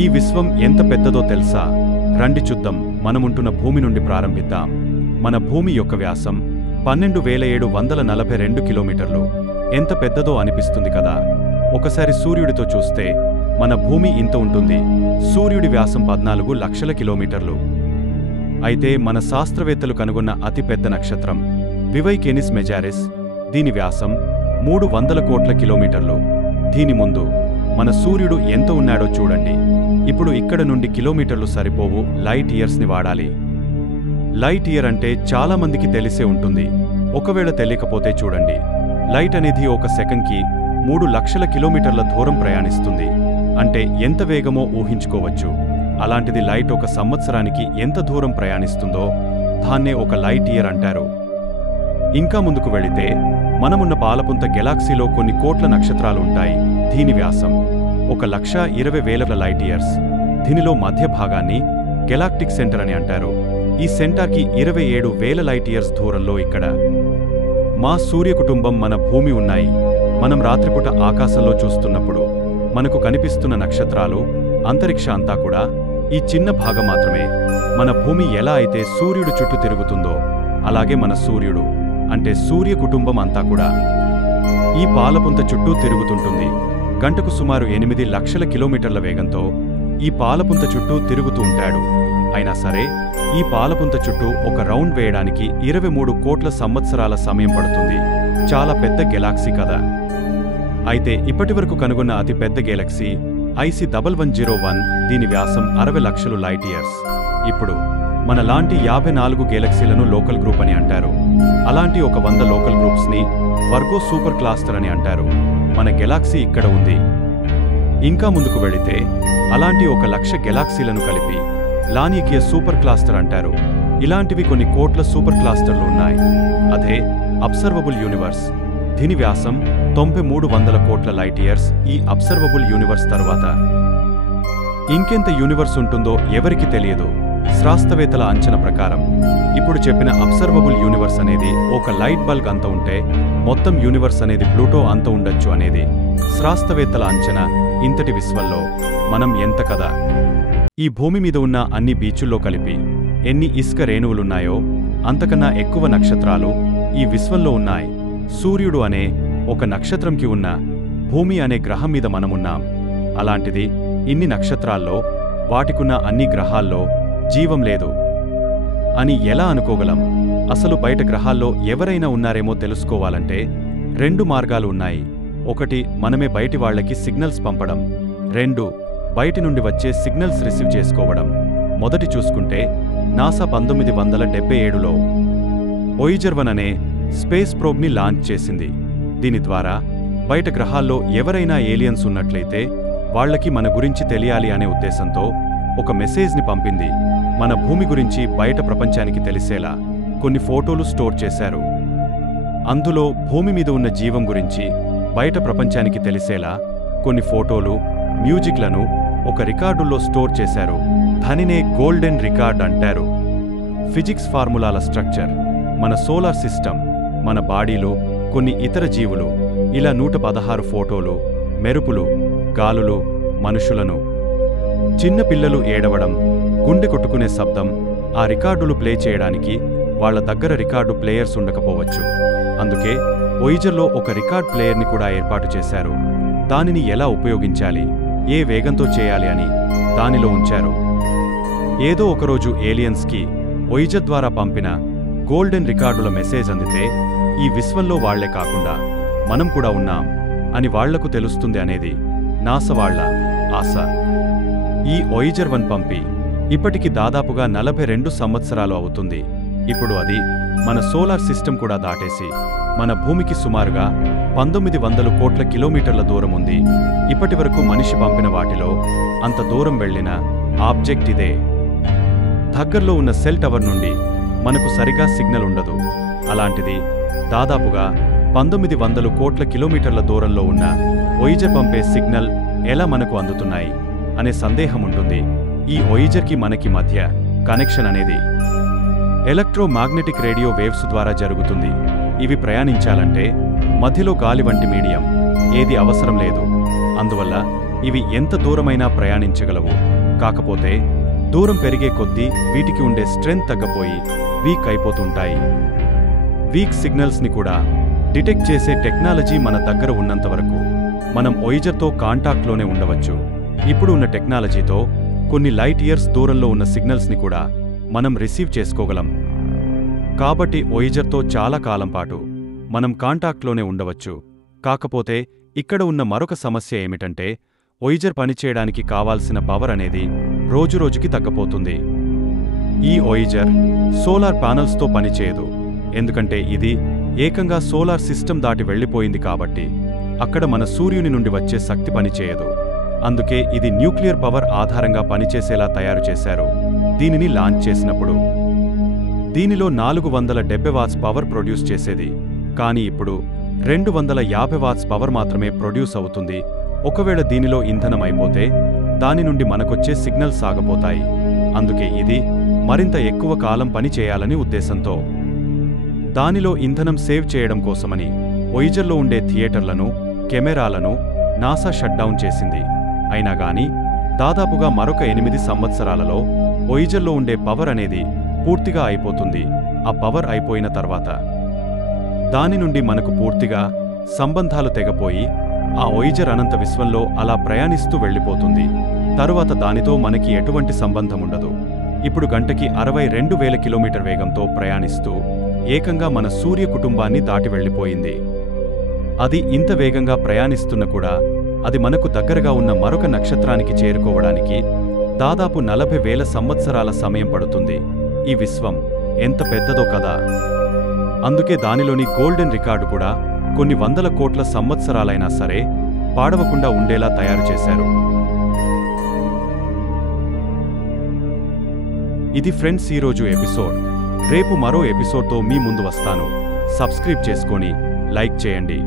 ఈ విశ్వం ఎంత పెద్దదో తెలుసా? రండి చూద్దాం. మనముంటున్న భూమి నుండి ప్రారంభిద్దాం. మన భూమి యొక్క వ్యాసం 12,742 కిలోమీటర్లు. ఎంత పెద్దదో అనిపిస్తుంది కదా? ఒకసారి సూర్యుడితో చూస్తే మన భూమి ఇంత ఉంటుంది. సూర్యుడి వ్యాసం 14 లక్షల కిలోమీటర్లు. అయితే మన శాస్త్రవేత్తలు కనుగొన్న అతి పెద్ద నక్షత్రం వివై కేనిస్ మెజారిస్. దీని వ్యాసం 300 కోట్ల కిలోమీటర్లు. దీని ముందు మన సూర్యుడు ఎంత ఉన్నాడో చూడండి. ఇప్పుడు ఇక్కడ నుండి కిలోమీటర్లు సరిపోవు, లైట్ ఇయర్స్ని వాడాలి. లైట్ ఇయర్ అంటే చాలా మందికి తెలిసే ఉంటుంది. ఒకవేళ తెలియకపోతే చూడండి. లైట్ అనేది ఒక సెకండ్కి 3 లక్షల కిలోమీటర్ల దూరం ప్రయాణిస్తుంది. అంటే ఎంత వేగమో ఊహించుకోవచ్చు. అలాంటిది లైట్ ఒక సంవత్సరానికి ఎంత దూరం ప్రయాణిస్తుందో దాన్నే ఒక లైట్ ఇయర్ అంటారు. ఇంకా ముందుకు వెళితే మనమున్న పాలపుంత గెలాక్సీలో కొన్ని కోట్ల నక్షత్రాలు ఉంటాయి. దీని వ్యాసం 1,20,000 లైట్ ఇయర్స్. దీనిలో మధ్య భాగాన్ని గెలాక్టిక్ సెంటర్ అని అంటారు. ఈ సెంటర్కి 27,000 లైట్ ఇయర్స్ దూరంలో ఇక్కడ మా సూర్య కుటుంబం, మన భూమి ఉన్నాయి. మనం రాత్రిపూట ఆకాశంలో చూస్తున్నప్పుడు మనకు కనిపిస్తున్న నక్షత్రాలు, అంతరిక్ష అంతా కూడా ఈ చిన్న భాగం మాత్రమే. మన భూమి ఎలా అయితే సూర్యుడు చుట్టూ తిరుగుతుందో అలాగే మన సూర్యుడు అంటే సూర్య కుటుంబం అంతా కూడా ఈ పాలపుంత చుట్టూ తిరుగుతుంటుంది. గంటకు సుమారు 8 లక్షల కిలోమీటర్ల వేగంతో ఈ పాలపుంత చుట్టూ తిరుగుతూ ఉంటాడు. అయినా సరే ఈ పాలపుంత చుట్టూ ఒక రౌండ్ వేయడానికి 23 కోట్ల సంవత్సరాల సమయం పడుతుంది. చాలా పెద్ద గెలాక్సీ కదా. అయితే ఇప్పటివరకు కనుగొన్న అతి పెద్ద గెలాక్సీ IC1101. దీని వ్యాసం 60 లక్షలు లైట్ ఇయర్స్. ఇప్పుడు మన లాంటి 54 గెలాక్సీలను లోకల్ గ్రూప్ అని అంటారు. అలాంటి ఒక 100 లోకల్ గ్రూప్స్ని వర్గో సూపర్ క్లస్టర్ అని అంటారు. మన గెలాక్సీ ఇక్కడ ఉంది. ఇంకా ముందుకు వెళితే అలాంటి 1,00,000 గెలాక్సీలను కలిపి లానీకియ సూపర్ క్లస్టర్ అంటారు. ఇలాంటివి కొన్ని కోట్ల సూపర్ క్లస్టర్లు ఉన్నాయి. అదే అబ్సర్వబుల్ యూనివర్స్. దీని వ్యాసం 9300 కోట్ల లైట్ ఇయర్స్. ఈ అబ్సర్వబుల్ యూనివర్స్ తర్వాత ఇంకెంత యూనివర్స్ ఉంటుందో ఎవరికి తెలియదు. శాస్త్రవేత్తల అంచనా ప్రకారం ఇప్పుడు చెప్పిన అబ్సర్వబుల్ యూనివర్స్ అనేది ఒక లైట్ బల్బ్ అంత ఉంటే మొత్తం యూనివర్స్ అనేది ప్లూటో అంత ఉండొచ్చు అనేది శాస్త్రవేత్తల అంచనా. ఇంతటి విశ్వంలో మనం ఎంత కదా? ఈ భూమి మీద ఉన్న అన్ని బీచుల్లో కలిపి ఎన్ని ఇసుక రేణువులున్నాయో అంతకన్నా ఎక్కువ నక్షత్రాలు ఈ విశ్వంలో ఉన్నాయి. సూర్యుడు అనే ఒక నక్షత్రంకి ఉన్న భూమి అనే గ్రహం మీద మనమున్నాం. అలాంటిది ఇన్ని నక్షత్రాల్లో వాటికున్న అన్ని గ్రహాల్లో జీవం లేదు అని ఎలా అనుకోగలం? అసలు బయట గ్రహాల్లో ఎవరైనా ఉన్నారేమో తెలుసుకోవాలంటే 2 మార్గాలు ఉన్నాయి. ఒకటి, మనమే బయటి వాళ్లకి సిగ్నల్స్ పంపడం. 2, బయటి నుండి వచ్చే సిగ్నల్స్ రిసీవ్ చేసుకోవడం. మొదటి చూసుకుంటే నాసా 1977లో వోయేజర్ 1 అనే స్పేస్ ప్రోబ్ని లాంచ్ చేసింది. దీని ద్వారా బయట గ్రహాల్లో ఎవరైనా ఏలియన్స్ ఉన్నట్లయితే వాళ్లకి మన గురించి తెలియాలి అనే ఉద్దేశంతో ఒక మెసేజ్ని పంపింది. మన భూమి గురించి బయట ప్రపంచానికి తెలిసేలా కొన్ని ఫోటోలు స్టోర్ చేశారు. అందులో భూమి మీద ఉన్న జీవం గురించి బయట ప్రపంచానికి తెలిసేలా కొన్ని ఫోటోలు, మ్యూజిక్లను ఒక రికార్డుల్లో స్టోర్ చేశారు. దానినే గోల్డెన్ రికార్డ్ అంటారు. ఫిజిక్స్ ఫార్ములాల స్ట్రక్చర్, మన సోలార్ సిస్టమ్, మన బాడీలు, కొన్ని ఇతర జీవులు, ఇలా 116 ఫోటోలు, మెరుపులు, గాలులు, మనుషులను, చిన్న పిల్లలు ఏడవడం, గుండె కొట్టుకునే శబ్దం. ఆ రికార్డులు ప్లే చేయడానికి వాళ్ల దగ్గర రికార్డు ప్లేయర్స్ ఉండకపోవచ్చు. అందుకే వోయేజర్లో ఒక రికార్డ్ ప్లేయర్ని కూడా ఏర్పాటు చేశారు. దానిని ఎలా ఉపయోగించాలి, ఏ వేగంతో చేయాలి అని దానిలో ఉంచారు. ఏదో ఒకరోజు ఏలియన్స్కి వోయేజర్ ద్వారా పంపిన గోల్డెన్ రికార్డుల మెసేజ్ అందితే ఈ విశ్వంలో వాళ్లే కాకుండా మనం కూడా ఉన్నాం అని వాళ్లకు తెలుస్తుంది అనేది నాసా వాళ్ల ఆశ. ఈ వోయేజర్ 1 పంపి ఇప్పటికి దాదాపుగా 42 సంవత్సరాలు అవుతుంది. ఇప్పుడు అది మన సోలార్ సిస్టమ్ కూడా దాటేసి మన భూమికి సుమారుగా 1900 కోట్ల కిలోమీటర్ల దూరం ఉంది. ఇప్పటివరకు మనిషి పంపిన వాటిలో అంత దూరం వెళ్లిన ఆబ్జెక్ట్ ఇదే. దగ్గర్లో ఉన్న సెల్ టవర్ నుండి మనకు సరిగా సిగ్నల్ ఉండదు. అలాంటిది దాదాపుగా 1900 కోట్ల కిలోమీటర్ల దూరంలో ఉన్న వోయేజర్ పంపే సిగ్నల్ ఎలా మనకు అందుతున్నాయి అనే సందేహం ఉంటుంది. ఈ వోయేజర్కి మనకి మధ్య కనెక్షన్ అనేది ఎలక్ట్రోమాగ్నెటిక్ రేడియో వేవ్స్ ద్వారా జరుగుతుంది. ఇవి ప్రయాణించాలంటే మధ్యలో గాలి వంటి మీడియం ఏది అవసరం లేదు. అందువల్ల ఇవి ఎంత దూరమైనా ప్రయాణించగలవు. కాకపోతే దూరం పెరిగే కొద్దీ వీటికి ఉండే స్ట్రెంగ్త్ తగ్గపోయి వీక్ అయిపోతుంటాయి. వీక్ సిగ్నల్స్ని కూడా డిటెక్ట్ చేసే టెక్నాలజీ మన దగ్గర ఉన్నంతవరకు మనం వోయేజర్తో కాంటాక్ట్లోనే ఉండవచ్చు. ఇప్పుడు ఉన్న టెక్నాలజీతో కొన్ని లైట్ ఇయర్స్ దూరంలో ఉన్న సిగ్నల్స్ని కూడా మనం రిసీవ్ చేసుకోగలం. కాబట్టి వోయేజర్తో చాలా కాలం పాటు మనం కాంటాక్ట్లోనే ఉండవచ్చు. కాకపోతే ఇక్కడ ఉన్న మరొక సమస్య ఏమిటంటే వోయేజర్ పనిచేయడానికి కావాల్సిన పవర్ అనేది రోజురోజుకి తగ్గపోతుంది. ఈ వోయేజర్ సోలార్ ప్యానల్స్తో పనిచేయదు. ఎందుకంటే ఇది ఏకంగా సోలార్ సిస్టమ్ దాటి వెళ్ళిపోయింది కాబట్టి అక్కడ మన సూర్యుని నుండి వచ్చే శక్తి పనిచేయదు. అందుకే ఇది న్యూక్లియర్ పవర్ ఆధారంగా పనిచేసేలా తయారు చేశారు. దీనిని లాంచ్ చేసినప్పుడు దీనిలో 470 వాట్స్ పవర్ ప్రొడ్యూస్ చేసేది. కానీ ఇప్పుడు 250 వాట్స్ పవర్ మాత్రమే ప్రొడ్యూస్ అవుతుంది. ఒకవేళ దీనిలో ఇంధనం అయిపోతే దాని నుండి మనకొచ్చే సిగ్నల్స్ ఆగిపోతాయి. అందుకే ఇది మరింత ఎక్కువ కాలం పని చేయాలని ఉద్దేశంతో దానిలో ఇంధనం సేవ్ చేయడం కోసమని వోయేజర్లో ఉండే థియేటర్లను, కెమెరాలను నాసా షట్డౌన్ చేసింది. అయినా గాని దాదాపుగా మరొక 8 సంవత్సరాలలో వోయేజర్లో ఉండే పవర్ అనేది పూర్తిగా అయిపోతుంది. ఆ పవర్ అయిపోయిన తర్వాత దాని నుండి మనకు పూర్తిగా సంబంధాలు తెగపోయి ఆ వోయేజర్ అనంత విశ్వంలో అలా ప్రయాణిస్తూ వెళ్ళిపోతుంది. తరువాత దానితో మనకి ఎటువంటి సంబంధం ఉండదు. ఇప్పుడు గంటకి 62,000 కిలోమీటర్ వేగంతో ప్రయాణిస్తూ ఏకంగా మన సూర్య కుటుంబాన్ని దాటి వెళ్ళిపోయింది. అది ఇంత వేగంగా ప్రయాణిస్తున్న కూడా అది మనకు దగ్గరగా ఉన్న మరొక నక్షత్రానికి చేరుకోవడానికి దాదాపు 40,000 సంవత్సరాల సమయం పడుతుంది. ఈ విశ్వం ఎంత పెద్దదో కదా. అందుకే దానిలోని గోల్డెన్ రికార్డు కూడా కొన్ని 100 కోట్ల సంవత్సరాలైనా సరే పాడవకుండా ఉండేలా తయారు చేశారు. ఇది ఫ్రెండ్స్ ఈరోజు ఎపిసోడ్. రేపు మరో ఎపిసోడ్తో మీ ముందు వస్తాను. సబ్స్క్రైబ్ చేసుకొని లైక్ చేయండి.